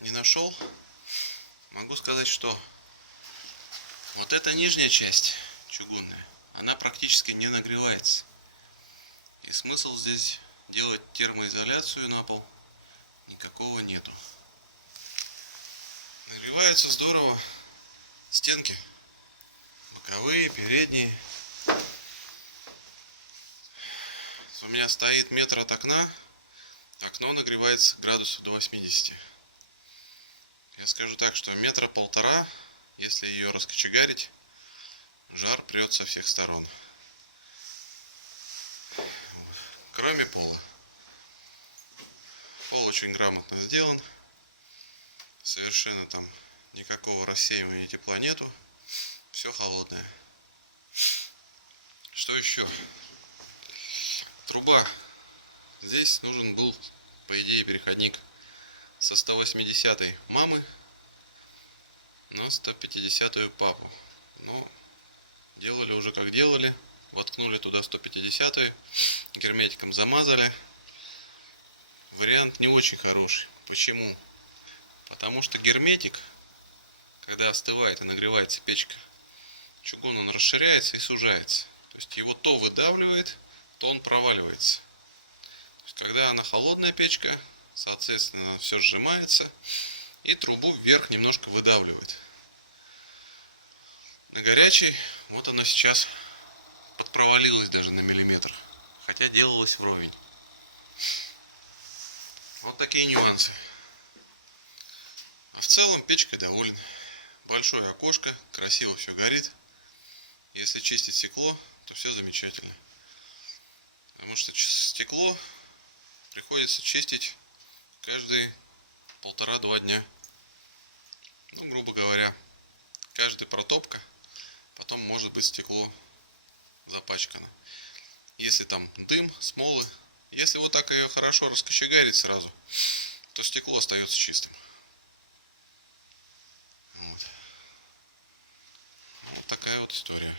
не нашел. Могу сказать, что вот эта нижняя часть чугунная, она практически не нагревается. И смысл здесь делать термоизоляцию на пол никакого нету. Нагреваются здорово стенки. Боковые, передние. У меня стоит метр от окна. Окно нагревается градусов до 80. Я скажу так, что метра полтора, если ее раскочегарить, жар прет со всех сторон. Кроме пола. Пол очень грамотно сделан. Совершенно там никакого рассеивания тепла нету. Все холодное. Что еще? Труба. Здесь нужен был, по идее, переходник со 180-й мамы на 150-ю папу. Но делали уже как делали. Воткнули туда 150-ю, герметиком замазали. Вариант не очень хороший. Почему? Потому что герметик, когда остывает и нагревается печка, чугун он расширяется и сужается. То есть его то выдавливает, то он проваливается. То есть когда она холодная печка, соответственно, все сжимается и трубу вверх немножко выдавливает. На горячей вот она сейчас подпровалилась даже на миллиметр, хотя делалась вровень. Вот такие нюансы. А в целом печка довольна. Большое окошко, красиво все горит. Если чистить стекло, то все замечательно. Потому что стекло приходится чистить каждые 1,5-2 дня. Ну, грубо говоря, каждая протопка, потом может быть стекло запачкано. Если там дым, смолы, если вот так ее хорошо раскочегарить сразу, то стекло остается чистым. Вот такая вот история.